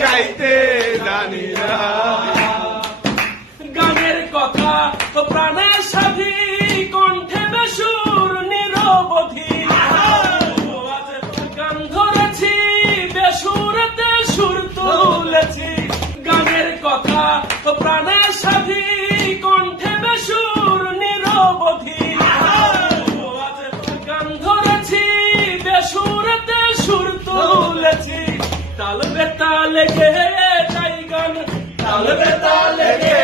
গাইতে জানি না। গানের কথা তো প্রাণের সাথী কণ্ঠে বেসুর নিরবধি। গান ধরেছি, বেসুরতে সুর তুলেছি। গানের কথা তো প্রাণের তাল বেতাল গে যাই গান, তাল বেতাল গে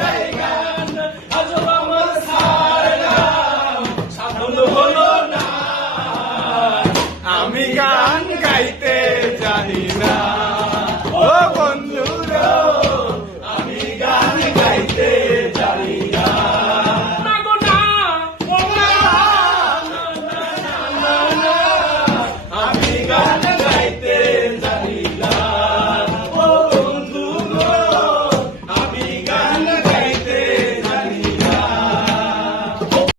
যাই গান। আজ আমার সারা সাধন আমি গান গাইতে জানি